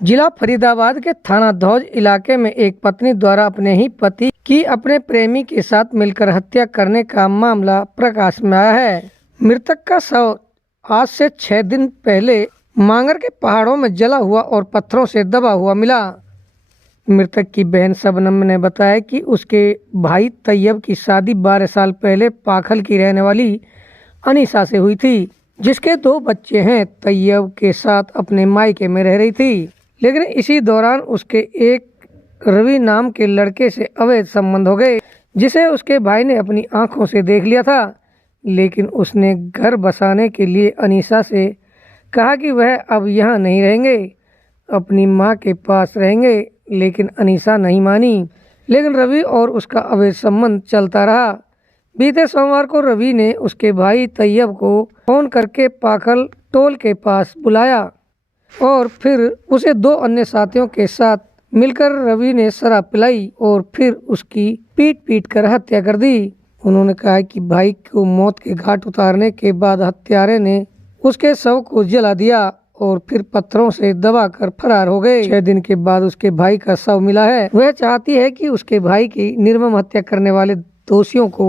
जिला फरीदाबाद के थाना धौज इलाके में एक पत्नी द्वारा अपने ही पति की अपने प्रेमी के साथ मिलकर हत्या करने का मामला प्रकाश में आया है। मृतक का शव आज से 6 दिन पहले मांगर के पहाड़ों में जला हुआ और पत्थरों से दबा हुआ मिला। मृतक की बहन शबनम ने बताया कि उसके भाई तैयब की शादी 12 साल पहले पाखल की रहने वाली अनीसा से हुई थी, जिसके 2 बच्चे हैं। तैयब के साथ अपने मायके में रह रही थी, लेकिन इसी दौरान उसके एक रवि नाम के लड़के से अवैध संबंध हो गए, जिसे उसके भाई ने अपनी आंखों से देख लिया था। लेकिन उसने घर बसाने के लिए अनीसा से कहा कि वह अब यहाँ नहीं रहेंगे, अपनी माँ के पास रहेंगे। लेकिन अनीसा नहीं मानी, लेकिन रवि और उसका अवैध संबंध चलता रहा। बीते सोमवार को रवि ने उसके भाई तैयब को फोन करके पाखल टोल के पास बुलाया और फिर उसे 2 अन्य साथियों के साथ मिलकर रवि ने शराब पिलाई और फिर उसकी पीट कर हत्या कर दी। उन्होंने कहा कि भाई को मौत के घाट उतारने के बाद हत्यारे ने उसके शव को जला दिया और फिर पत्थरों से दबाकर फरार हो गए। 6 दिन के बाद उसके भाई का शव मिला है। वह चाहती है कि उसके भाई की निर्मम हत्या करने वाले दोषियों को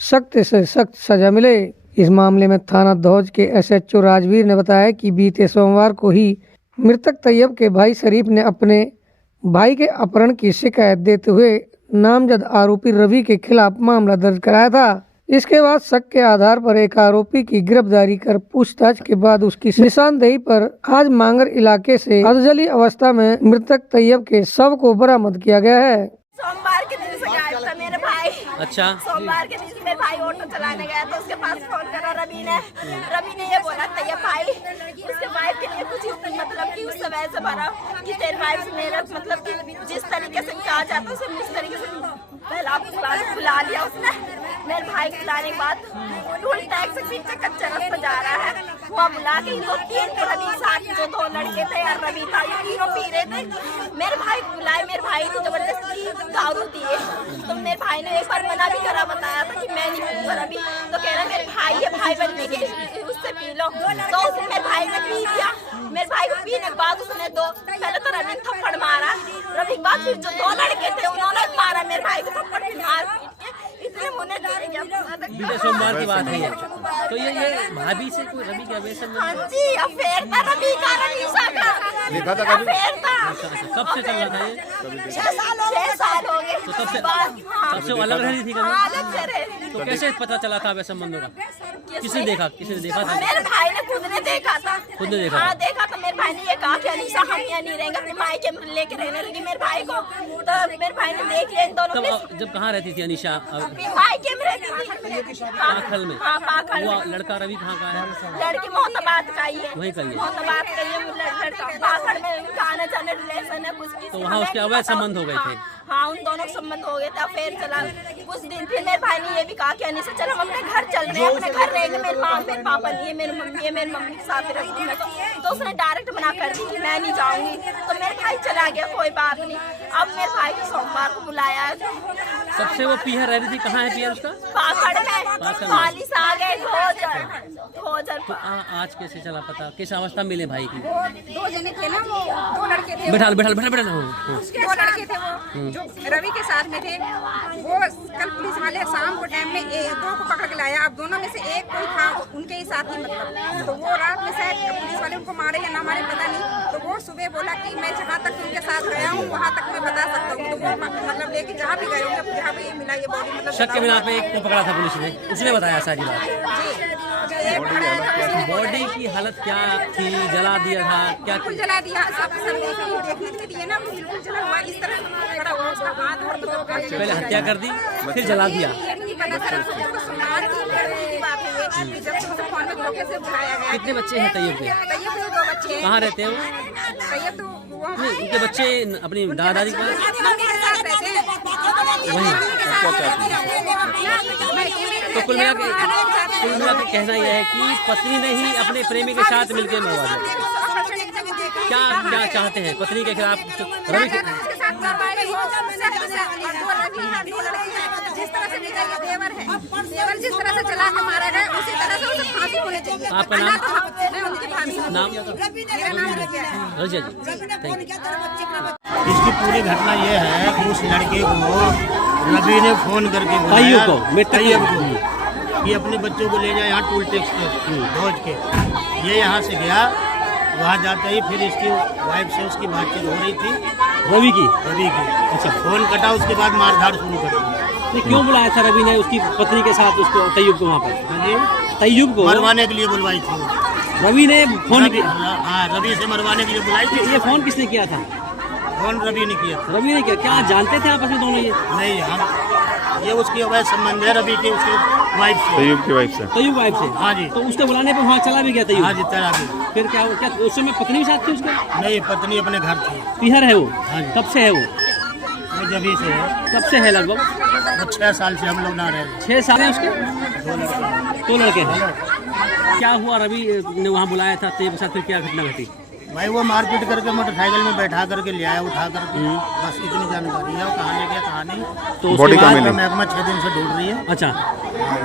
सख्त से सख्त सजा मिले। इस मामले में थाना धौज के SHO राजवीर ने बताया कि बीते सोमवार को ही मृतक तैयब के भाई शरीफ ने अपने भाई के अपहरण की शिकायत देते हुए नामजद आरोपी रवि के खिलाफ मामला दर्ज कराया था। इसके बाद शक के आधार पर एक आरोपी की गिरफ्तारी कर पूछताछ के बाद उसकी निशानदेही पर आज मांगर इलाके से अधजली अवस्था में मृतक तैयब के शव को बरामद किया गया है। सोमवार के दिन से गायब था मेरे भाई। अच्छा। सोमवार के दिन मेरे भाई ऑटो चलाने गया तो उसके पास फोन करा रवि ने ये बोला तैयब भाई उसके वाइफ के लिए कुछ मतलब कि उस समय से भरा कि तेरे वाइफ से मेरा मतलब कि जिस तरीके से कहा जाता उसे उस तरीके से पहला बुला लिया उसने। मेरे भाई को बुलाने के बाद टोल टैक्स से पीछे कच्चा रास्ता जा रहा है, वहाँ बुला के 2-3 रवि साथ जो 2 लड़के थे यार रवि था, ये तीनों पी रहे थे। मेरे भाई को बुलाए, मेरे भाई ने जबरदस्ती दारू दिए तो मेरे भाई ने एक बार मना भी करा, बताया था कि मैं नहीं पीऊंगा रवि, तो कह रहा मेरे भाई है, भाई बनने के उससे पी लो। तो उसने मेरे भाई ने पी लिया। मेरे भाई को पीने के बाद उसने पहले तो रवि थप्पड़ मारा, रवि के बाद फिर जो 2 लड़के थे उन्होंने मारा मेरे भाई को थप्पड़, फिर मार पीट के इतने मुन्ने दे गया। बीते सोमवार की बात है। तो ये भाभी से कोई रवि का वैसे हाँ जी, अफेयर था रवि का, रवीशा का अफेयर था। कब से चल रहा था ये? 6 साल हो गए। तो तब से अलग रह रही थी कभी? अलग से रह रही थी। तो कैसे पता चला था वैसे संबंधों का? किसने देखा था? मेरे भाई ने खुद ने देखा था। खुद ने देखा? हाँ देखा था। मेरे भाई ने ये कहा कि अनीसा हम यहाँ नहीं रहेंगे, अपने मायके में लेके रहने लगी मेरे भाई को। तो मेरे भाई ने देख लिया इन दोनों में। जब कहाँ रहती थी अनीशा? मायके में रहती थी, पाखल में। हाँ पाखल वो में। लड़का रवि कहाँ का है? लड़की मोहतबाद का ही है। वहीं का ही है। मोहतबाद का ही है लड़का। पाखल में आने जाने रिलेशन है कुछ। तो वहाँ उसके अवैध संबंध हो गए थे? हाँ उन दोनों संबंध हो गए थे, फिर चला कुछ दिन। फिर मेरे भाई ने ये भी कहा कि अनीसा चल हम अपने घर चल रहे हैं, अपने घर रहेंगे, मेरे माँ मेरे पापा नहीं है, मेरी मम्मी के साथ रहती है। तो उसने डायरेक्ट मना कर दी कि मैं नहीं जाऊंगी। तो मेरे भाई चला गया, कोई बात नहीं। अब मेरे भाई को सोमवार को बुलाया है। सबसे वो पीहर रह रही थी, कहाँ है पीहर उसका? पाखड़ में। खाली से आ गए ढोजर। तो आज कैसे चला पता? किस अवस्था मिले भाई की? 2 जने थे ना, वो 2 लड़के थे। बैठा 2 लड़के थे वो जो रवि के साथ में थे। वो कल पुलिस वाले शाम को टाइम में 2 को पकड़ के लाया। अब दोनों में से एक कोई था उनके ही साथ ही मतलब। तो वो रात में शायद पुलिस वाले उनको मारे या ना मारे पता नहीं। तो वो सुबह बोला कि मैं जहाँ तक उनके साथ गया हूँ वहाँ तक मैं बता सकता हूँ। तो वो मतलब लेके जहाँ भी गए होंगे, जहाँ भी मिला ये बॉडी मतलब शक के बिना पे एक को पकड़ा था पुलिस ने, उसने बताया सारी बात। जी एक पकड़ा था, उसी ने बोला बॉडी की हालत क्या थी? जला दिया था क्या? बिल्कुल जला दिया। सब देखने के लिए ना बिल्कुल जला हुआ, इस तरह खड़ा हुआ, उसका हाथ और तो पहले हत्या कर दी फिर जला दिया। कितने बच्चे हैं तैयब के? तैयब के 2 बच्चे हैं। कहाँ रहते हैं वो? तैयब तो वो नहीं, उनके बच्चे अपनी दादा दादी के पास मम्मी के साथ रहते हैं। वहीं। तो कुल मिला के कहना यह है कि पत्नी ने ही अपने प्रेमी के साथ मिलकर मरवा दिया। क्या चाहते हैं पत्नी के खिलाफ? रवि करवाई हो सख्त से। और दो लड़की हैं, दो लड़की हैं, जिस तरह से निकल ये देवर है, देवर जिस तरह से चला के मारा गया उसी तरह से उसे फांसी होनी चाहिए। आपका नाम? मैं उनकी भाभी हूँ। नाम? मेरा नाम रजिया है। रजिया जी, थैंक यू। इसकी पूरी घटना ये है कि उस लड़के को रवि ने फोन करके तैयब बुलाया को, तैयब को कि अपने बच्चों को ले जाए यहाँ टूल टैक्स पे पहुँच के। ये यहाँ से गया, वहाँ जाते ही फिर इसकी वाइफ से उसकी बातचीत हो रही थी, रवि की। अच्छा फोन कटा, उसके बाद मारधाड़ शुरू कर दी। तो क्यों बुलाया था रवि ने उसकी पत्नी के साथ उसको, तैयब को वहाँ पर? हाँ जी, तैयब को मरवाने के लिए बुलवाई थी। रवि ने फोन किया? हाँ, रवि से मरवाने के लिए बुलाई थी। ये फोन किसने किया था? फोन रवि ने किया। रवि ने किया। क्या जानते थे आपस में दोनों ये? नहीं, हम ये उसकी अवैध संबंध है रवि के उसके वाइफ से। तैयब की वाइफ से। तैयब वाइफ से? हाँ जी। तो उसके बुलाने पे वहाँ चला भी गया तैयब? हाँ जी, चला भी। फिर क्या उस समय पत्नी भी साथ थी उसके? नहीं, पत्नी अपने घर थी। पीहर है वो? हाँ जी। कब से है वो? वो जब से है, कब से है लगभग? वो 6 साल से हम लोग ना रहे। 6 साल है उसके? 2 लड़के हैं। क्या हुआ? रवि ने वहाँ बुलाया था तैयब के साथ, फिर क्या घटना घटी? भाई वो मारपीट करके मोटरसाइकिल में बैठा करके ले आया, उठा करके। बस इतनी जानकारी है, वो कहाँ ले गया कहाँ नहीं। तो बॉडी उसके कहाँ बाद मिली? महकमा 6 दिन से ढूंढ रही है, अच्छा,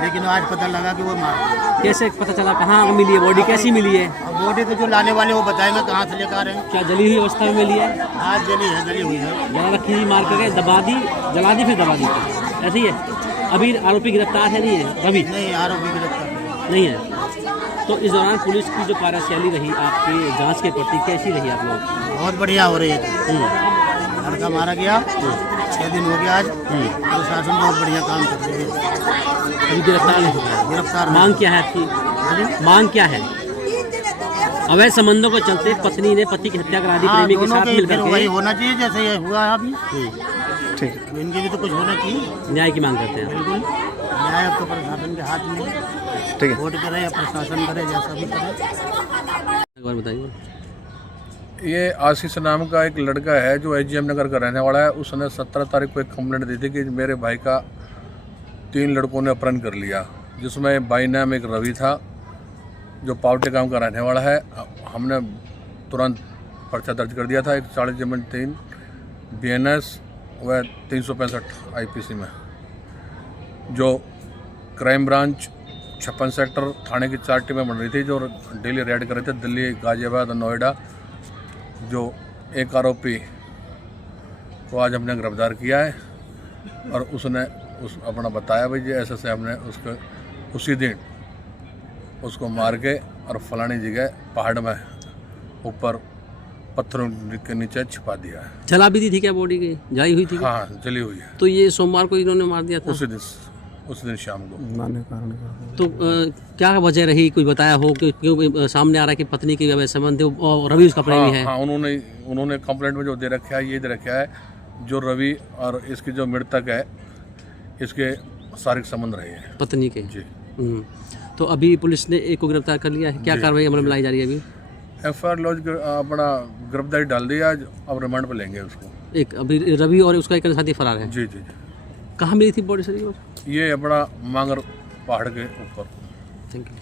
लेकिन आज पता लगा कि वो मार गया। कैसे पता चला? कहाँ मिली है बॉडी? कैसी मिली है? अब बॉडी तो जो लाने वाले वो बताएंगे कहाँ से लेकर आ रहे हैं। क्या जली हुई अवस्था में मिली है? आज जली हुई है। जला रखी थी, मार करके दबा दी, जला दी, फिर दबा दी, ऐसी है? अभी आरोपी गिरफ्तार है नहीं है? रवि नहीं, आरोपी गिरफ्तार नहीं है। तो इस दौरान पुलिस की जो कार्यशैली रही आपकी जांच के प्रति, कैसी रही आप लोग? बहुत बढ़िया हो रही है। लड़का मारा गया, 6 दिन हो गया आज। प्रशासन बहुत बढ़िया काम कर रही है। अभी गिरफ्तार नहीं हुआ है। गिरफ्तार मांग क्या है आपकी? मांग क्या है? अवैध संबंधों को चलते पत्नी ने पति की हत्या करा दी प्रेमी के साथ मिलकर वही के। होना चाहिए जैसे ये हुआ है अभी। ठीक। तो इनके भी तो कुछ होना चाहिए। न्याय की मांग करते हैं। बिल्कुल, न्याय अब तो प्रशासन के हाथ में है। ठीक है। वोट करे या प्रशासन करे, जैसा भी करे। एक बार बताइए। ये आशीष नाम का एक लड़का है जो एचजीएम नगर का रहने वाला है। उसने 17 तारीख को एक कंप्लेंट दी थी कि मेरे भाई का 3 लड़कों ने अपहरण कर लिया, जिसमें बाई नाम एक रवि था जो पावटे गांव का रहने वाला है। हमने तुरंत पर्चा दर्ज कर दिया था 140/3 BNS व 365 IPC में। जो क्राइम ब्रांच 56 सेक्टर थाने की 4 टीमें बन रही थी जो डेली रेड कर रहे थे दिल्ली, गाजियाबाद और नोएडा। जो एक आरोपी को आज हमने गिरफ्तार किया है और उसने अपना बताया भाई जी ऐसे से हमने उसको उसी दिन उसको मार के और फलानी जगह पहाड़ में ऊपर पत्थरों के नीचे छिपा दिया है। जला भी दी थी क्या बॉडी की? जलाई हुई थी क्या? हाँ, जली हुई है। तो ये सोमवार को इन्होंने मार दिया था? उसी दिन शाम को। तो क्या वजह रही? कुछ बताया हो कि क्यों सामने आ रहा है कि पत्नी की वजह संबंध है और रवि उसका प्रेमी है? हाँ, उन्होंने कंप्लेंट में जो दे रखा है ये दे रखा है जो रवि और इसकी जो मृतक है इसके शारीरिक संबंध रहे हैं पत्नी के जी। तो अभी पुलिस ने एक को गिरफ्तार कर लिया है। क्या कार्रवाई अमल में लाई जा रही है अभी? FIR लॉज अपना गिरफ्तारी डाल दिया, अब रिमांड पे लेंगे उसको। एक अभी रवि और उसका एक साथी फरार है। जी जी जी। कहाँ मिली थी बॉडी सर? ये अपना मांगर पहाड़ के ऊपर। Thank you.